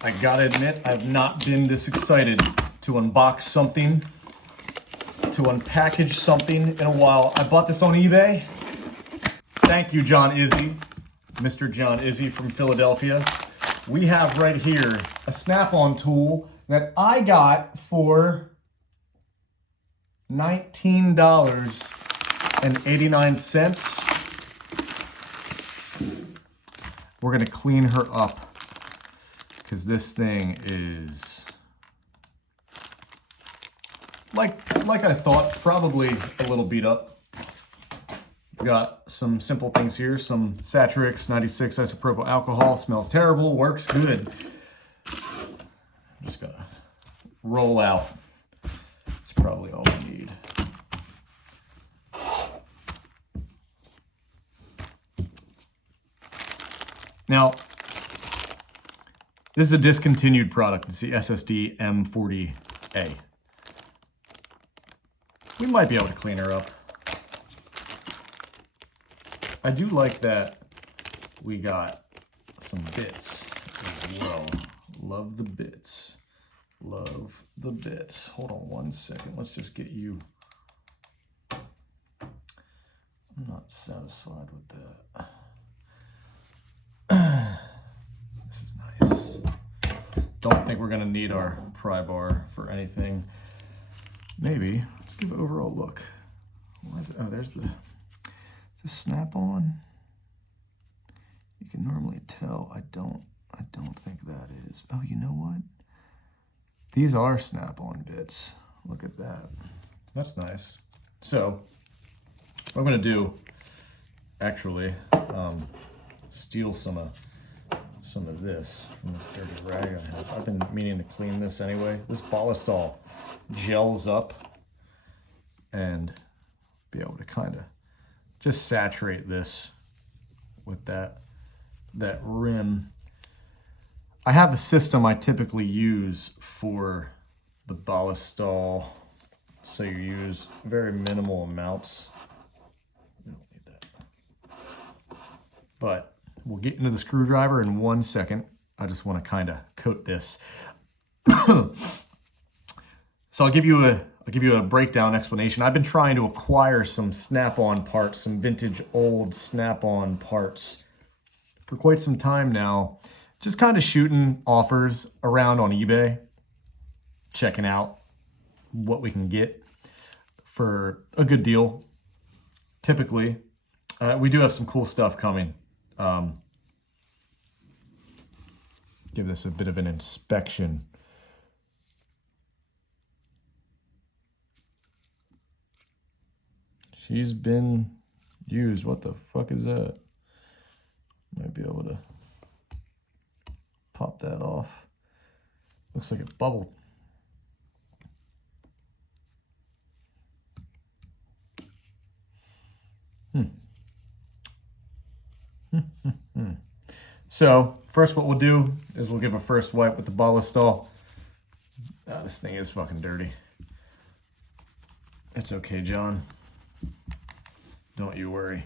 I gotta admit, I've not been this excited to unbox something, to unpackage something in a while. I bought this on eBay. Thank you, John Izzy, Mr. John Izzy from Philadelphia. We have right here a snap-on tool that I got for $19.89. We're gonna clean her up because this thing is like I thought, probably a little beat up. We got some simple things here, some Saturix 96 isopropyl alcohol, smells terrible, works good. I'm just gonna roll out. That's probably all we need. Now, this is a discontinued product. It's the SSD M40A. We might be able to clean her up. I do like that we got some bits as well. Love the bits. Love the bits. Hold on one second. Let's just get you. I'm not satisfied with that. This is nice. Don't think we're gonna need our pry bar for anything. Maybe. Let's give an overall look. Why is it? Oh, there's the snap-on. You can normally tell. I don't think that is. Oh, you know what? These are snap-on bits. Look at that. That's nice. So, what I'm gonna do, actually, steal some of this from this dirty rag I have. I've been meaning to clean this anyway. This Ballistol gels up and be able to kind of just saturate this with that rim. I have a system I typically use for the Ballistol, so you use very minimal amounts. We don't need that. But we'll get into the screwdriver in 1 second. I just want to kind of coat this. So I'll give you a breakdown explanation. I've been trying to acquire some snap-on parts, some vintage old snap-on parts for quite some time now. Just kind of shooting offers around on eBay, checking out what we can get for a good deal. Typically, we do have some cool stuff coming. Give this a bit of an inspection. She's been used. What the fuck is that? Might be able to pop that off. Looks like it bubbled. So first what we'll do is we'll give a first wipe with the Ballistol. This thing is fucking dirty. It's okay, John. Don't you worry.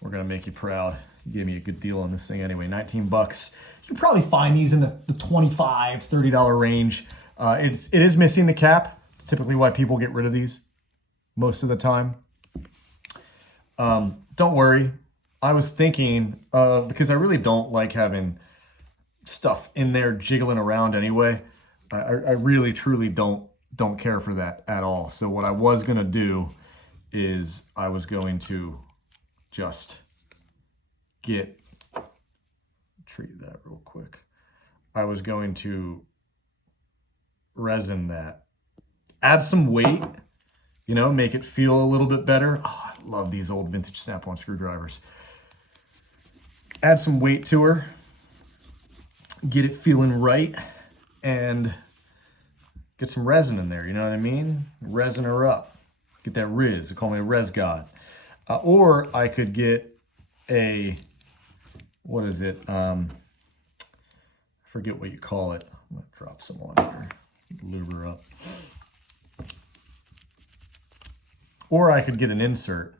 We're gonna make you proud. You gave me a good deal on this thing anyway. 19 bucks. You can probably find these in the $25, $30 range. It is missing the cap. It's typically why people get rid of these most of the time. Don't worry. I was thinking, because I really don't like having stuff in there jiggling around anyway. I really, truly don't care for that at all. So what I was gonna do is I was going to just treat that real quick. I was going to resin that, add some weight, you know, make it feel a little bit better. Oh, I love these old vintage snap-on screwdrivers. Add some weight to her, get it feeling right, and get some resin in there, you know what I mean? Resin her up. Get that Riz. They call me a Res God. Or I could get a, what is it? I forget what you call it. I'm gonna drop some on here. Lube her up. Or I could get an insert,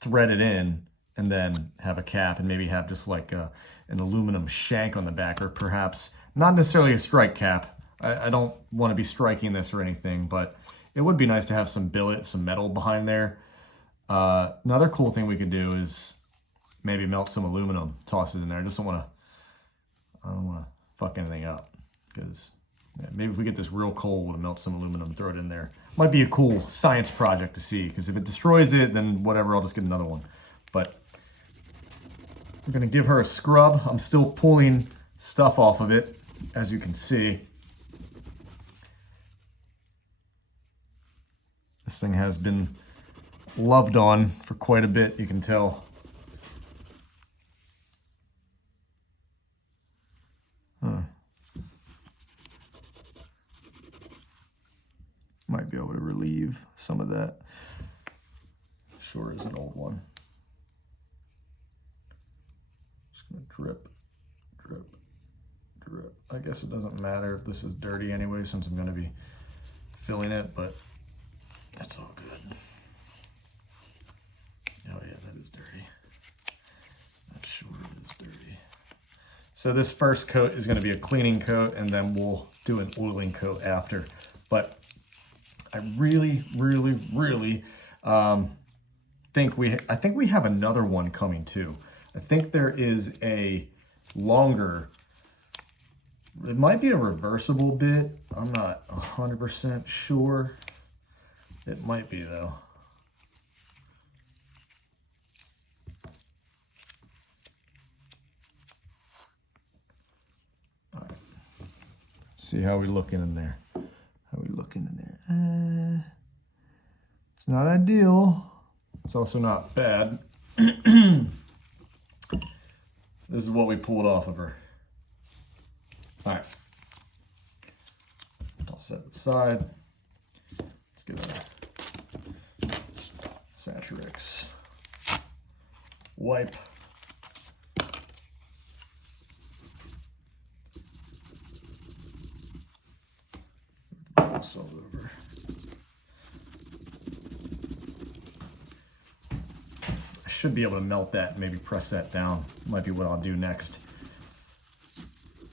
thread it in, and then have a cap and maybe have just like an aluminum shank on the back, or perhaps not necessarily a strike cap. I don't want to be striking this or anything, but it would be nice to have some billet, some metal behind there. Another cool thing we could do is maybe melt some aluminum, toss it in there. I don't want to fuck anything up, because maybe if we get this real cold, we'll melt some aluminum, throw it in there. Might be a cool science project to see, because if it destroys it, then whatever, I'll just get another one. But we're gonna give her a scrub. I'm still pulling stuff off of it, as you can see. This thing has been loved on for quite a bit, you can tell. Might be able to relieve some of that. Sure is an old one. Just gonna drip, drip, drip. I guess it doesn't matter if this is dirty anyway, since I'm gonna be filling it, but that's all good. Oh yeah, that is dirty. That sure is dirty. So this first coat is gonna be a cleaning coat, and then we'll do an oiling coat after. But I really, really, really think I think we have another one coming too. I think there is a longer, it might be a reversible bit. I'm not 100% sure. It might be though. All right. See how we looking in there. How are we looking in there? It's not ideal. It's also not bad. This is what we pulled off of her. All right. I'll set it aside. Let's get our Saturax wipe. All over. I should be able to melt that and maybe press that down. Might be what I'll do next.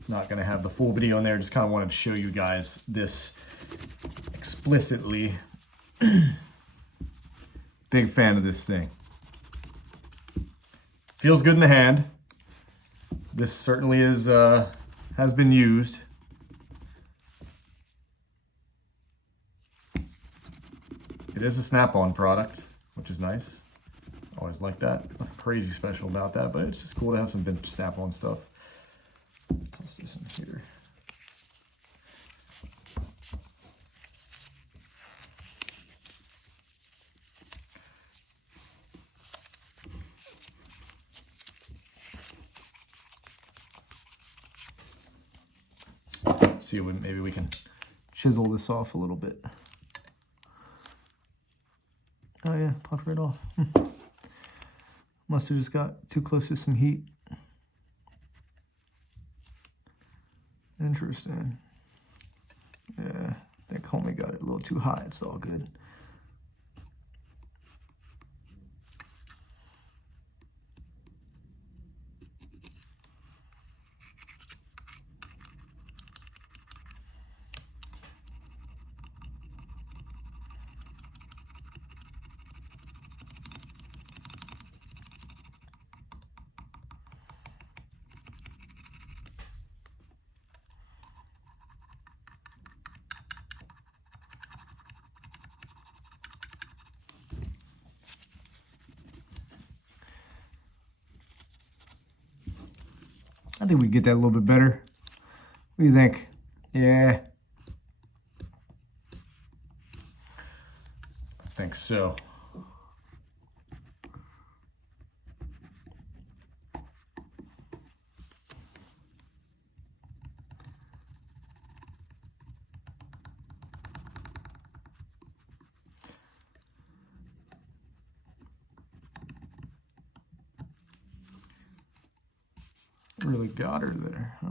Not gonna have the full video in there, just kind of wanted to show you guys this explicitly. Big fan of this thing. Feels good in the hand. This certainly is has been used. It is a snap-on product, which is nice. Always like that. Nothing crazy special about that, but it's just cool to have some vintage snap-on stuff. Toss this in here. See if maybe we can chisel this off a little bit. Oh yeah, popped right off. Must have just got too close to some heat. Interesting. Yeah, I think homie got it a little too hot. It's all good. I think we can get that a little bit better. What do you think? Yeah. I think so. Really got her there, huh?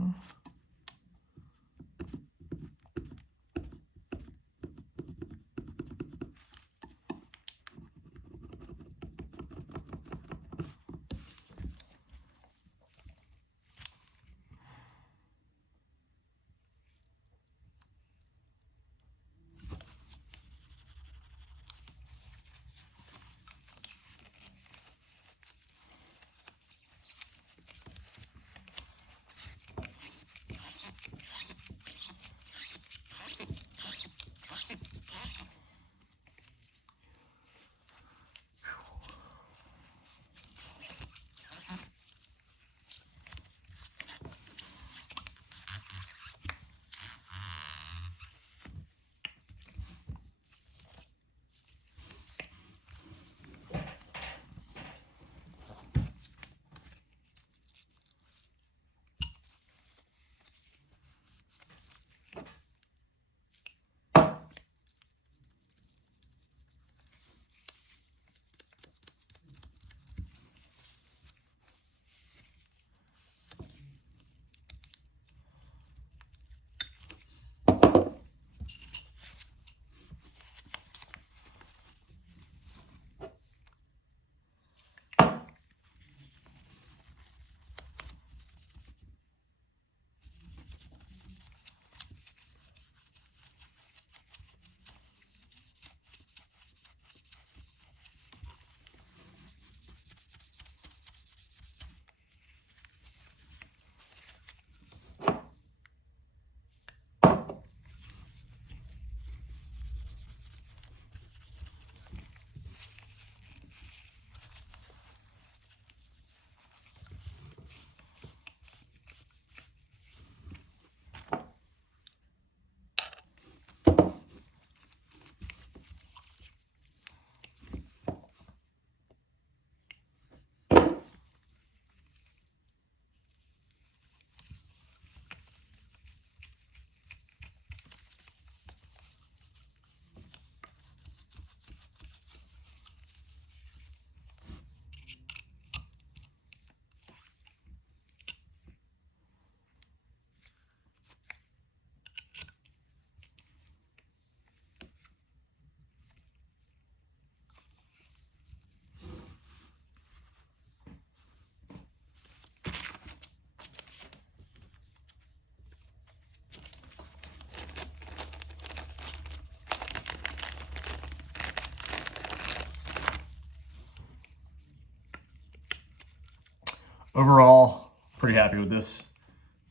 overall, pretty happy with this.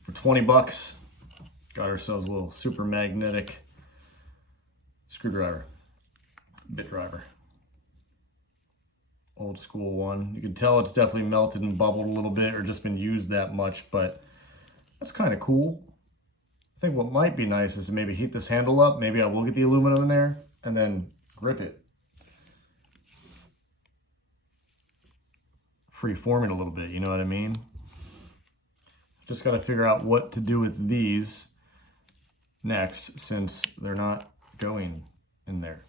For 20 bucks, got ourselves a little super magnetic screwdriver, bit driver. Old school one. You can tell it's definitely melted and bubbled a little bit or just been used that much, but that's kind of cool. I think what might be nice is to maybe heat this handle up. Maybe I will get the aluminum in there and then grip it. Free-form it a little bit, you know what I mean? Just got to figure out what to do with these next since they're not going in there.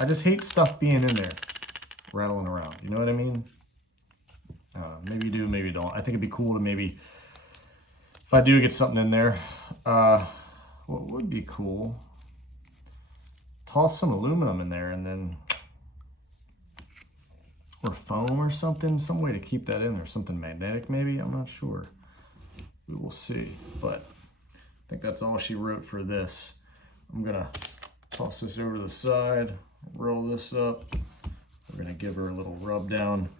I just hate stuff being in there, rattling around, you know what I mean? Maybe you do, maybe you don't. I think it'd be cool to maybe, if I do get something in there, what would be cool, toss some aluminum in there and then, or foam or something, some way to keep that in there, something magnetic maybe, I'm not sure. We will see, but I think that's all she wrote for this. I'm gonna toss this over to the side, roll this up. We're gonna give her a little rub down.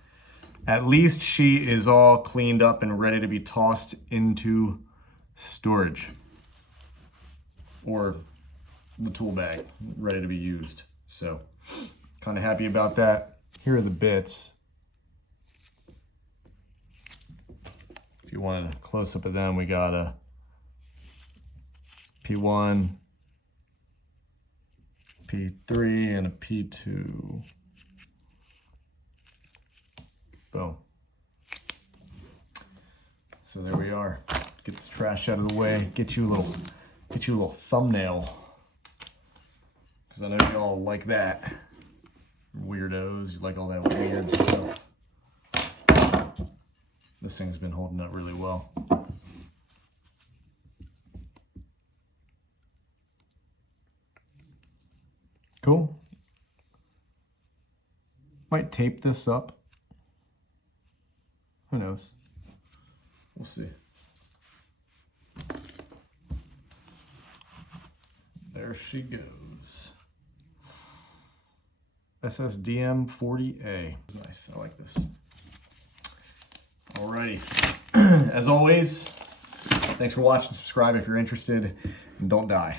At least she is all cleaned up and ready to be tossed into storage or the tool bag, ready to be used. So kind of happy about that. Here are the bits. If you wanted a close-up of them, we got a P1, P3, and a P2. Boom. So there we are. Get this trash out of the way. Get you a little thumbnail. Because I know you all like that. Weirdos, you like all that weird stuff. This thing's been holding up really well. Cool. Might tape this up. Who knows? We'll see. There she goes. SSDM 40A. Nice, I like this. Alrighty. As always, thanks for watching. Subscribe if you're interested, and don't die.